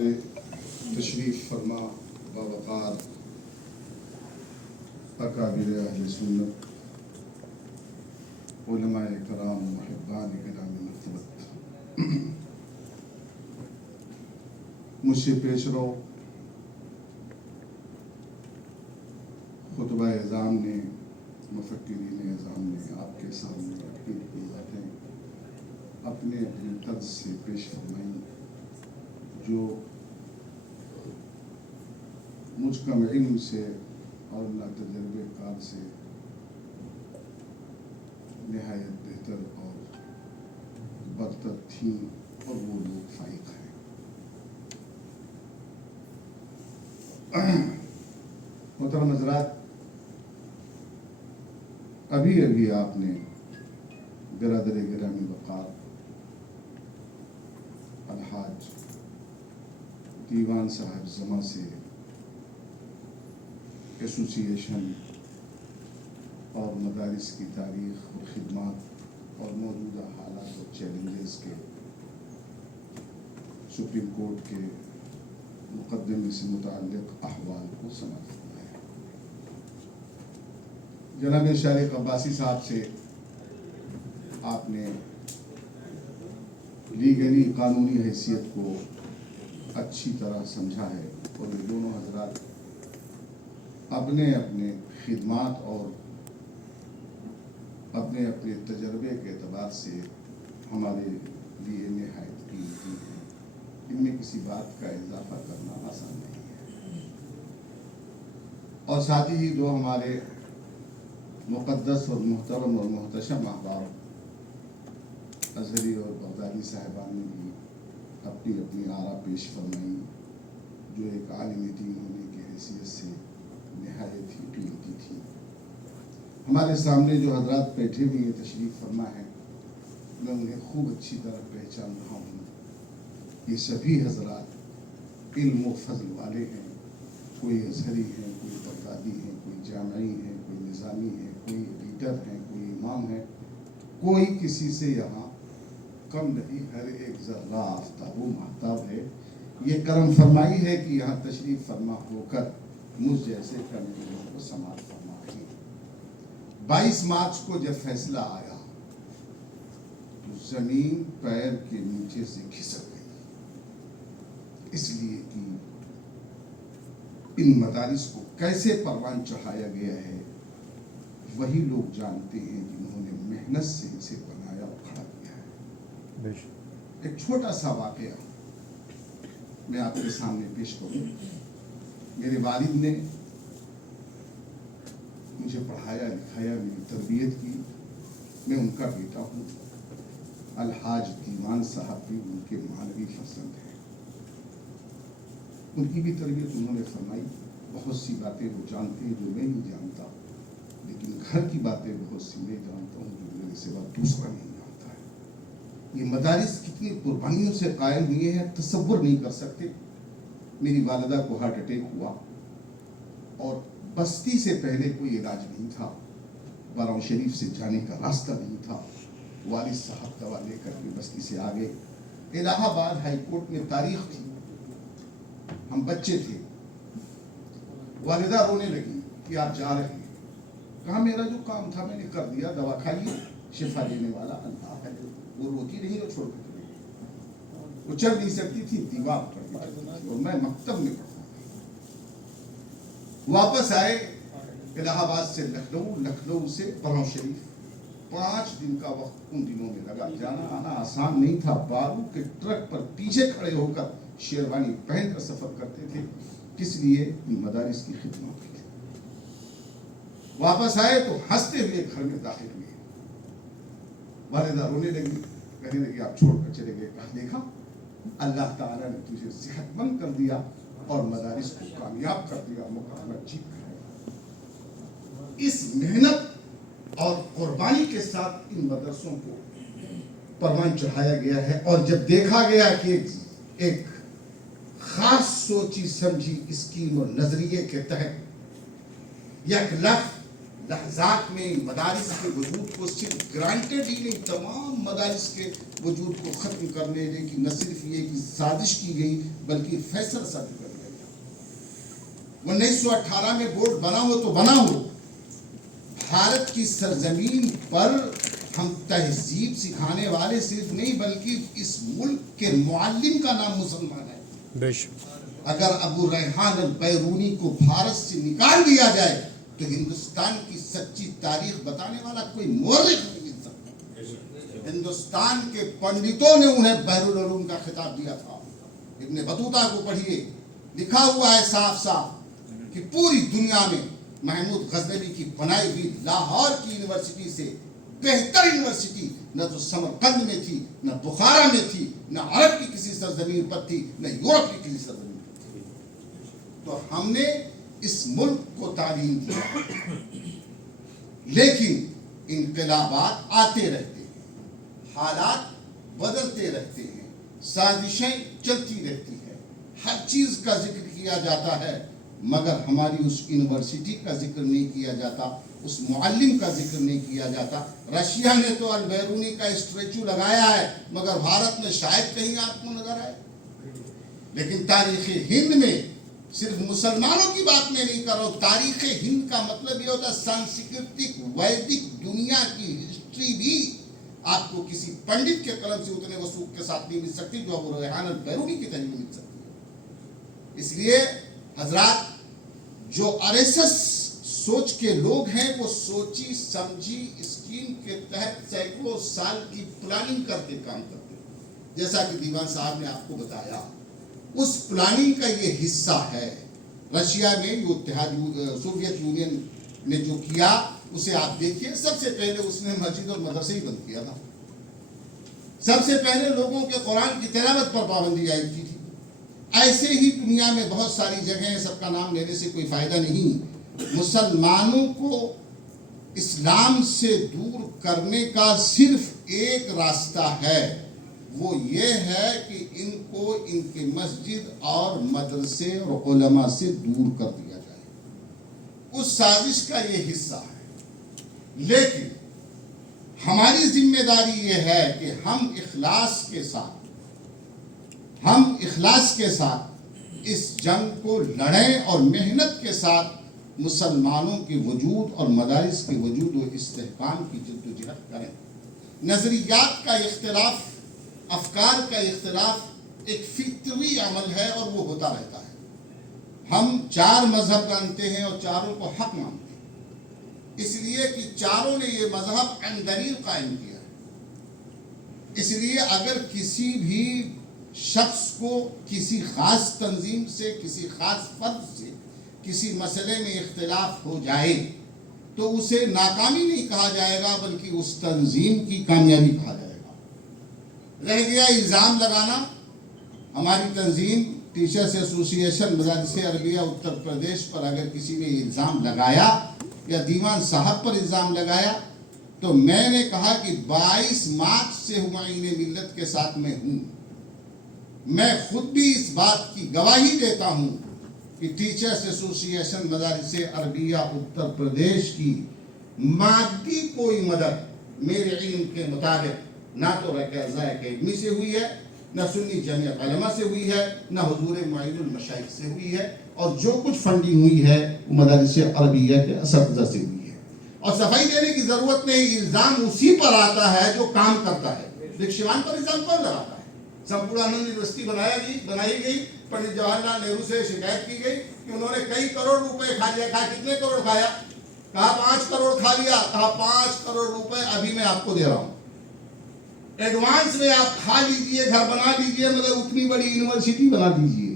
ہمارے تشریف فرما باوقار اکابر اہل سنت علماء کرام محبان کرام مرتبت، مجھ سے پیش رو خطبہ اعظام نے، مفکرین اعظام نے آپ کے سامنے اپنی باتیں اپنے اپنے طرز سے پیش فرمائیں، جو مجھ کم علم سے اور تجربے کار سے نہایت بہتر اور برتر تھیں، اور وہ لوگ فائق ہیں۔ محترم حضرات، ابھی آپ نے برادر گرامی وقار الحاج دیوان صاحب زماں سے ایسوسی ایشن اور مدارس کی تاریخ اور خدمات اور موجودہ حالات اور چیلنجز کے سپریم کورٹ کے مقدمے سے متعلق احوال کو سماعت فرمایا۔ جناب شارق عباسی صاحب سے آپ نے لیگلی قانونی حیثیت کو اچھی طرح سمجھا ہے، اور یہ دونوں حضرات اپنے اپنے خدمات اور اپنے اپنے تجربے کے اعتبار سے ہمارے لیے نہایت قیمتی ہیں۔ ان میں کسی بات کا اضافہ کرنا آسان نہیں ہے۔ اور ساتھ ہی دو ہمارے مقدس اور محترم اور محتشم احباب ازہری اور بغدادی صاحبان نے بھی اپنی اپنی آراء پیش فرمائی، جو ایک عالم دین ہونے کی حیثیت سے نہایت ہی قیمتی تھی۔ ہمارے سامنے جو حضرات بیٹھے ہوئے ہیں، تشریف فرما ہے، میں انہیں خوب اچھی طرح پہچان رہا ہوں۔ یہ سبھی حضرات علم و فضل والے ہیں، کوئی ازہری ہیں، کوئی بغدادی ہیں، کوئی جامعی ہیں، کوئی نظامی ہیں، کوئی ایڈیٹر ہیں، کوئی امام ہیں، کوئی کسی سے یہاں کم نہیں، ہر ایک ذرہ آفتاب و مہتاب ہے۔ یہ کرم فرمائی ہے کہ یہاں تشریف فرما ہو کر مجھ جیسے کرنے والوں کو سماعت فرما رہی۔ 22 مارچ کو جب فیصلہ آیا تو زمین پیر کے نیچے سے کھسک گئی، اس لیے کہ ان مدارس کو کیسے پروان چڑھایا گیا ہے وہی لوگ جانتے ہیں جنہوں نے محنت سے اسے بنایا اور کھڑا کیا ہے۔ ایک چھوٹا سا واقعہ میں آپ کے سامنے پیش کروں۔ میرے والد نے مجھے پڑھایا لکھایا، میری تربیت کی، میں ان کا بیٹا ہوں۔ الحاج دیوان صاحب بھی ان کے مانوی فرزند ہیں، ان کی بھی تربیت انہوں نے فرمائی۔ بہت سی باتیں وہ جانتے ہیں جو میں نہیں جانتا، لیکن گھر کی باتیں بہت سی میں جانتا ہوں جو میرے سوا دوسرا نہیں جانتا ہے۔ یہ مدارس کتنی قربانیوں سے قائم ہوئے ہیں، تصور نہیں کر سکتے۔ میری والدہ کو ہارٹ اٹیک ہوا اور بستی سے پہلے کوئی علاج نہیں تھا، براؤں شریف سے جانے کا راستہ نہیں تھا۔ والد صاحب دوا لے کر کے بستی سے آگے الہ آباد ہائی کورٹ میں تاریخ تھی، ہم بچے تھے۔ والدہ رونے لگی کہ آپ جا رہے ہیں۔ کہا میرا جو کام تھا میں نے کر دیا، دوا کھائیے، شفا دینے والا اللہ ہے۔ وہ روتی نہیں اور چھوڑ کے چلی گئی۔ وہ چل نہیں سکتی تھی، دیوار پر چلتی تھی، اور میں مکتب میں پڑھتا تھا۔ واپس آئے الہ آباد سے لکھنؤ، لکھنؤ سے براؤں شریف، 5 دن کا وقت ان دنوں میں لگا۔ جانا آنا آسان نہیں تھا، بارو کے ٹرک پر پیچھے کھڑے ہو کر شیروانی پہن کر سفر کرتے تھے، کس لیے؟ ان مدارس کی خدمت کی۔ واپس آئے تو ہنستے ہوئے گھر میں داخل ہوئے۔ والدہ رونے لگی، کہنے لگی آپ چھوڑ کر چلے گئے۔ کہا دیکھا اللہ تعالیٰ نے تجھے صحت مند کر دیا اور مدارس کو کامیاب کر دیا، مقابلہ جیت کر۔ اس محنت اور قربانی کے ساتھ ان مدرسوں کو پروان چڑھایا گیا ہے، اور جب دیکھا گیا کہ ایک خاص سوچی سمجھی اسکیم اور نظریے کے تحت 1 لاکھ لحظات میں مدارس کے وجود کو صرف گرانٹیڈ ہی نہیں، تمام مدارس کے وجود کو ختم کرنے کی نہ صرف یہ کہ سازش کی گئی بلکہ فیصلہ صادر کر دیا گیا۔ 1918 میں بورڈ بنا ہو تو بنا ہو، بھارت کی سرزمین پر ہم تہذیب سکھانے والے صرف نہیں بلکہ اس ملک کے معلم کا نام مسلمان ہے۔ اگر ابو ریحان البیرونی کو بھارت سے نکال دیا جائے تو ہندوستان کی سچی تاریخ بتانے والا کوئی مورخ نہیں مل سکتا۔ ہندوستان کے پنڈتوں نے انہیں بحر العلوم کا خطاب دیا تھا۔ ابن بطوطہ کو پڑھیے، لکھا ہوا ہے صاف صاف کہ پوری دنیا میں محمود غزنوی کی بنائی ہوئی لاہور کی یونیورسٹی سے بہتر یونیورسٹی نہ تو سمرقند میں تھی، نہ بخارا میں تھی، نہ عرب کی کسی سرزمین پر تھی، نہ یورپ کی کسی سرزمین پر تھی۔ تو ہم نے اس ملک کو تعلیم دیا، لیکن انقلابات آتے رہتے ہیں، حالات بدلتے رہتے ہیں، سازشیں چلتی رہتی ہیں، ہر چیز کا ذکر کیا جاتا ہے، مگر ہماری اس یونیورسٹی کا ذکر نہیں کیا جاتا، اس معلم کا ذکر نہیں کیا جاتا۔ رشیا نے تو البیرونی کا اسٹیچو لگایا ہے، مگر بھارت میں شاید کہیں آپ کو نظر آئے۔ لیکن تاریخ ہند میں صرف مسلمانوں کی بات میں نہیں کر رہا ہوں، تاریخ ہند کا مطلب یہ ہوتا ہے سنسکرتک ویدک دنیا کی ہسٹری بھی آپ کو کسی پنڈت کے قلم سے اتنے وثوق کے ساتھ نہیں مل سکتی جو ابو ریحان البیرونی کی تحریر مل سکتی ہے۔ اس لیے حضرات، جو RSS سوچ کے لوگ ہیں وہ سوچی سمجھی اسکیم کے تحت سینکڑوں سال کی پلاننگ کر کے کام کرتے ہیں۔ جیسا کہ دیوان صاحب نے آپ کو بتایا، اس پلاننگ کا یہ حصہ ہے۔ رشیا میں جو سوویت یونین نے جو کیا اسے آپ دیکھیے، سب سے پہلے اس نے مسجد اور مدرسے ہی بند کیا تھا، سب سے پہلے لوگوں کے قرآن کی تلاوت پر پابندی عائد کی تھی۔ ایسے ہی دنیا میں بہت ساری جگہیں، سب کا نام لینے سے کوئی فائدہ نہیں، مسلمانوں کو اسلام سے دور کرنے کا صرف ایک راستہ ہے، وہ یہ ہے کہ ان کو ان کے مسجد اور مدرسے اور علماء سے دور کر دیا جائے۔ اس سازش کا یہ حصہ ہے، لیکن ہماری ذمہ داری یہ ہے کہ ہم اخلاص کے ساتھ اس جنگ کو لڑیں اور محنت کے ساتھ مسلمانوں کے وجود اور مدارس کے وجود و استحکام کی جدوجہد کریں۔ نظریات کا اختلاف، افکار کا اختلاف ایک فطری عمل ہے اور وہ ہوتا رہتا ہے۔ ہم 4 مذہب مانتے ہیں اور چاروں کو حق مانتے ہیں، اس لیے کہ چاروں نے یہ مذہب عن دلیل قائم کیا ہے۔ اس لیے اگر کسی بھی شخص کو کسی خاص تنظیم سے، کسی خاص فرد سے کسی مسئلے میں اختلاف ہو جائے تو اسے ناکامی نہیں کہا جائے گا بلکہ اس تنظیم کی کامیابی کہا جائے گا۔ رہ گیا الزام لگانا، ہماری تنظیم ٹیچرز ایسوسی ایشن مدارس عربیہ اتر پردیش پر اگر کسی نے الزام لگایا یا دیوان صاحب پر الزام لگایا تو میں نے کہا کہ 22 مارچ سے ہمائون ملت کے ساتھ میں ہوں، میں خود بھی اس بات کی گواہی دیتا ہوں کہ ٹیچرز ایسوسی ایشن مدارس عربیہ اتر پردیش کی مادی کوئی مدد میرے علم کے مطابق نہ تو رکعہ اکیڈمی سے ہوئی ہے، نہ سنی جمعیت علماء سے ہوئی ہے، نہ حضور معین المشائخ سے ہوئی ہے، اور جو کچھ فنڈنگ ہوئی ہے وہ مدارس عربیہ کے اساتذہ سے ہوئی ہے۔ اور صفائی دینے کی ضرورت نہیں، الزام اسی پر آتا ہے جو کام کرتا ہے۔ دیکشیوان پر الزام کون لگاتا ہے؟ سمپورانند یونیورسٹی بنائی گئی، پنڈت جواہر لال نہرو سے شکایت کی گئی کہ انہوں نے کئی کروڑ روپے کھا لیا۔ کہا کتنے کروڑ کھایا؟ کہا 5 کروڑ کھا لیا۔ کہا 5 کروڑ روپے ابھی میں آپ کو دے رہا ہوں، ایڈوانس میں آپ کھا لیجئے، گھر بنا لیجئے، مگر اتنی بڑی یونیورسٹی بنا دیجئے۔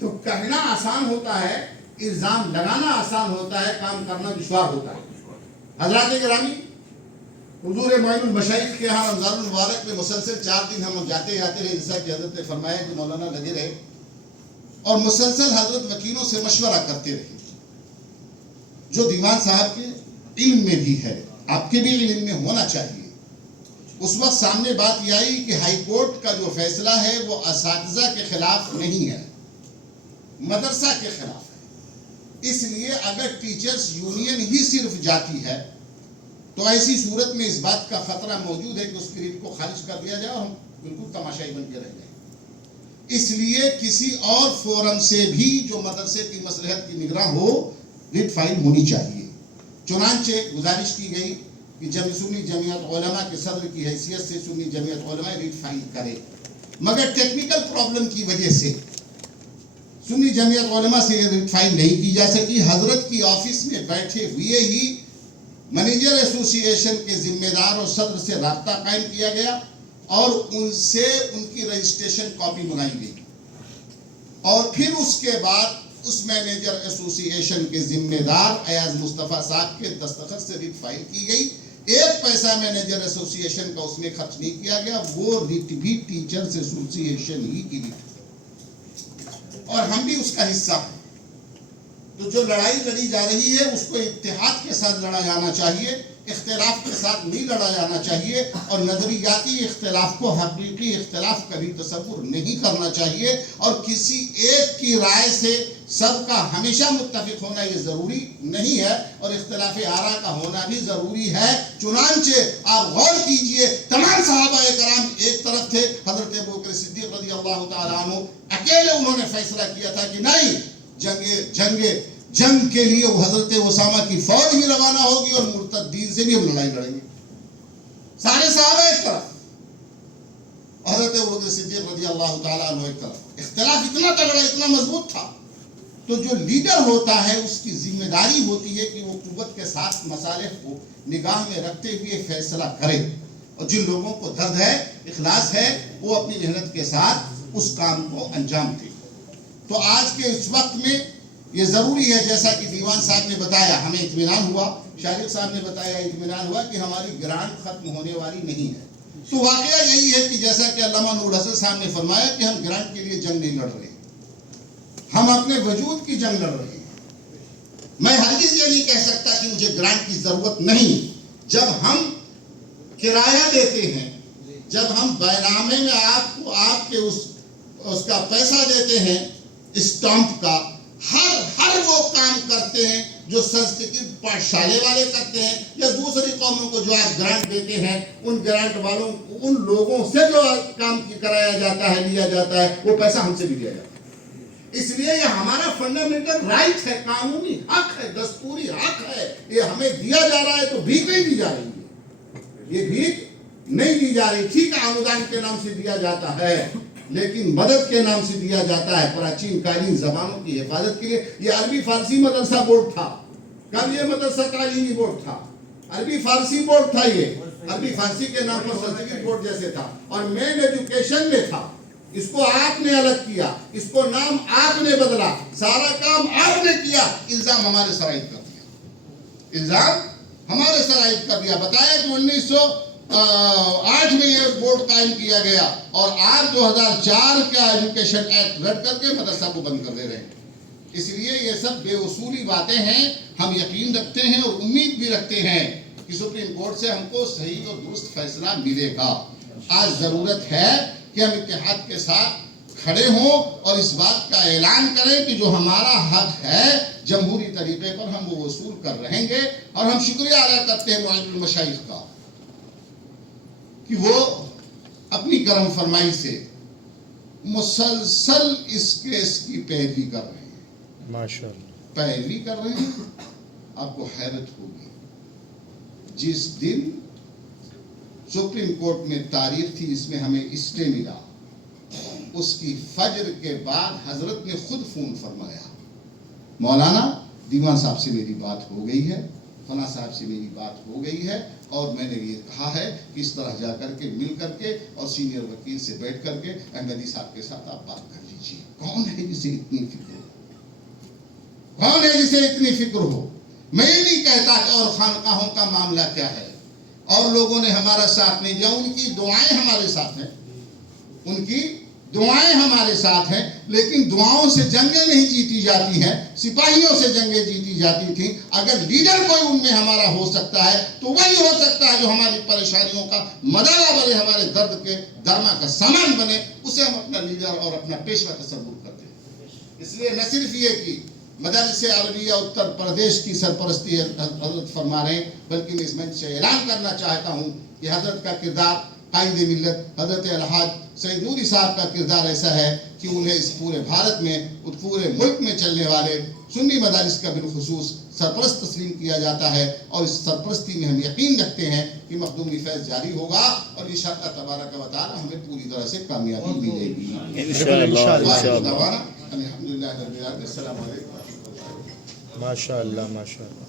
تو کہنا آسان ہوتا ہے، الزام لگانا آسان ہوتا ہے، کام کرنا دشوار ہوتا ہے۔ حضرات گرامی، حضور معین المشائخ کے ہاں رمضان المبارک میں مسلسل 4 دن ہم جاتے رہے، جیسا کہ حضرت نے فرمایا کہ مولانا لگے رہے اور مسلسل حضرت وکیلوں سے مشورہ کرتے رہے، جو دیوان صاحب کے علم میں بھی ہے، آپ کے بھی علم میں ہونا چاہیے۔ اس وقت سامنے بات یہ آئی کہ ہائی کورٹ کا جو فیصلہ ہے وہ اساتذہ کے خلاف نہیں ہے، مدرسہ کے خلاف ہے۔ اس لیے اگر ٹیچرز یونین ہی صرف جاتی ہے تو ایسی صورت میں اس بات کا خطرہ موجود ہے کہ اس کی ریٹ کو خارج کر دیا جائے اور ہم بالکل تماشائی بن کے رہ جائیں. اس لیے کسی اور فورم سے بھی جو مدرسے کی مصلحت کی نگراں ہو ریٹ فائل ہونی چاہیے. چنانچہ گزارش کی گئی کہ جب سنی جمعیت علماء کے صدر کی حیثیت سے سنی جمعیت علماء ریٹ فائل کرے، مگر ٹیکنیکل پرابلم کی وجہ سے سنی جمعیت علماء سے یہ ریٹ فائل نہیں کی جا سکی. حضرت کی آفس میں بیٹھے ہوئے ہی مینیجر ایسوسی ایشن کے ذمہ دار اور صدر سے رابطہ قائم کیا گیا اور ان سے ان کی رجسٹریشن کاپی منگائی گئی، اور پھر اس کے بعد اس مینیجر ایسوسی ایشن کے ذمہ دار ایاز مصطفیٰ صاحب کے دستخط سے ریٹ فائل کی گئی. 1 پیسہ مینیجر ایسوسی ایشن کا اس میں خرچ نہیں کیا گیا. وہ ریٹ بھی ٹیچرز ایسوسی ایشن ہی کی ریٹ، اور ہم بھی اس کا حصہ ہیں. تو جو لڑائی لڑی جا رہی ہے اس کو اتحاد کے ساتھ لڑا جانا چاہیے، اختلاف کے ساتھ نہیں لڑا جانا چاہیے، اور نظریاتی اختلاف کو حقیقی اختلاف کبھی تصور نہیں کرنا چاہیے. اور کسی ایک کی رائے سے سب کا ہمیشہ متفق ہونا یہ ضروری نہیں ہے، اور اختلاف آراء کا ہونا بھی ضروری ہے. چنانچہ آپ غور کیجئے، تمام صحابہ کرام ایک طرف تھے. حضرت ابوبکر صدیق رضی اللہ تعالیٰ عنہ اکیلے انہوں نے فیصلہ کیا تھا کہ نہیں، جنگ کے لیے وہ حضرت اسامہ کی فوج بھی روانہ ہوگی اور مرتدین سے بھی ہم لڑائی لڑیں گے. سارے صحابہ ایک طرف، حضرت ابوبکر صدیق رضی اللہ تعالیٰ عنہ ایک طرف. اختلاف اتنا تگڑا، اتنا مضبوط تھا. تو جو لیڈر ہوتا ہے اس کی ذمہ داری ہوتی ہے کہ وہ قوت کے ساتھ مصالح کو نگاہ میں رکھتے ہوئے فیصلہ کرے، اور جن لوگوں کو درد ہے، اخلاص ہے، وہ اپنی محنت کے ساتھ اس کام کو انجام دے. تو آج کے اس وقت میں یہ ضروری ہے، جیسا کہ دیوان صاحب نے بتایا، ہمیں اطمینان ہوا، شارق صاحب نے بتایا اطمینان ہوا کہ ہماری گرانٹ ختم ہونے والی نہیں ہے. تو واقعہ یہی ہے کہ جیسا کہ علامہ نور حسن صاحب نے فرمایا کہ ہم گرانٹ کے لیے جنگ نہیں لڑ رہے، ہم اپنے وجود کی جنگ لڑ رہے ہیں. میں ہرگز یہ نہیں کہہ سکتا کہ مجھے گرانٹ کی ضرورت نہیں. جب ہم کرایہ دیتے ہیں، جب ہم بینامے میں آپ کے اس کا پیسہ دیتے ہیں، اسٹامپ کا، ہر وہ کام کرتے ہیں جو سنسکرت پاٹھشالے والے کرتے ہیں، یا دوسری قوموں کو جو آپ گرانٹ دیتے ہیں، ان گرانٹ والوں، ان لوگوں سے جو کام کرایا جاتا ہے، لیا جاتا ہے، وہ پیسہ ہم سے بھی لیا جاتا ہے. اس لیے یہ ہمارا فنڈامنٹل رائٹ ہے، قانونی حق ہے، دستوری حق ہے. یہ ہمیں دیا جا رہا ہے تو بھیک نہیں دی جا رہی ہے، یہ بھیک نہیں دی جا رہی. ٹھیک ہے، آمدان کے نام سے دیا جاتا ہے، لیکن مدد کے نام سے دیا جاتا ہے پراچین کالین زبانوں کی حفاظت کے لیے. یہ عربی فارسی مدرسہ بورڈ تھا، کل یہ مدرسہ تعلیمی بورڈ تھا، عربی فارسی بورڈ تھا. یہ عربی فارسی کے نام پر سنسکرت بورڈ جیسے تھا، اور مین ایجوکیشن میں تھا. اس کو آپ نے الگ کیا، اس کو نام آپ نے بدلا، سارا کام آپ نے کیا. الزام ہمارے سرائط کر دیا، الزام ہمارے سرائط کر دیا. بتایا کہ 1908 میں یہ بورڈ قائم کیا گیا، اور آپ 2004 کا ایجوکیشن ایکٹ رد کر کے مدرسہ کو بند کر دے رہے ہیں. اس لیے یہ سب بے اصولی باتیں ہیں. ہم یقین رکھتے ہیں اور امید بھی رکھتے ہیں کہ سپریم کورٹ سے ہم کو صحیح اور درست فیصلہ ملے گا. آج ضرورت ہے کہ ہم اتحاد کے ساتھ کھڑے ہوں اور اس بات کا اعلان کریں کہ جو ہمارا حق ہے جمہوری طریقے پر ہم وہ وصول کر رہیں گے. اور ہم شکریہ ادا کرتے ہیں معین المشائخ کا کہ وہ اپنی کرم فرمائی سے مسلسل اس کیس کی پیروی کر رہے ہیں، ماشاءاللہ پیروی کر رہے ہیں. آپ کو حیرت ہوگی، جس دن سپریم کورٹ میں تاریخ تھی اس میں ہمیں اسٹے ملا، اس کی فجر کے بعد حضرت نے خود فون فرمایا، مولانا دیوان صاحب سے میری بات ہو گئی ہے، فلاں صاحب سے میری بات ہو گئی ہے، اور میں نے یہ کہا ہے کہ اس طرح جا کر کے مل کر کے اور سینئر وکیل سے بیٹھ کر کے احمدی صاحب کے ساتھ آپ بات کر لیجیے. کون ہے جسے اتنی فکر ہو؟ کون ہے جسے اتنی فکر ہو؟ میں یہ نہیں کہتا کہ اور خانقاہوں کا معاملہ کیا ہے، اور لوگوں نے ہمارا ساتھ نہیں دیا. ان کی دعائیں ہمارے ساتھ ہیں، ان کی دعائیں ہمارے ساتھ ہیں، لیکن دعاؤں سے جنگیں نہیں جیتی جاتی ہیں، سپاہیوں سے جنگیں جیتی جاتی تھیں. اگر لیڈر کوئی ان میں ہمارا ہو سکتا ہے تو وہی ہو سکتا ہے جو ہماری پریشانیوں کا مدارہ بنے، ہمارے درد کے درما کا سامان بنے. اسے ہم اپنا لیڈر اور اپنا پیشوا تصور کرتے ہیں. اس لیے نہ صرف یہ کہ مدارس عربیہ اتر پردیش کی سرپرستی حضرت فرما رہے ہیں، بلکہ میں اس منچ سے اعلان کرنا چاہتا ہوں کہ حضرت کا کردار قائد ملت حضرت الحاج سید نوری صاحب کا کردار ایسا ہے کہ انہیں اس پورے بھارت میں، پورے ملک میں چلنے والے سنی مدارس کا بالخصوص سرپرست تسلیم کیا جاتا ہے، اور اس سرپرستی میں ہم یقین رکھتے ہیں کہ مخدومی فیض جاری ہوگا اور انشاءاللہ تبارک و تعالی ہمیں پوری طرح سے کامیابی ملے گی انشاءاللہ۔ الحمدللہ رب العالمین، السلام علیکم۔ ماشاء اللہ ماشاء اللہ۔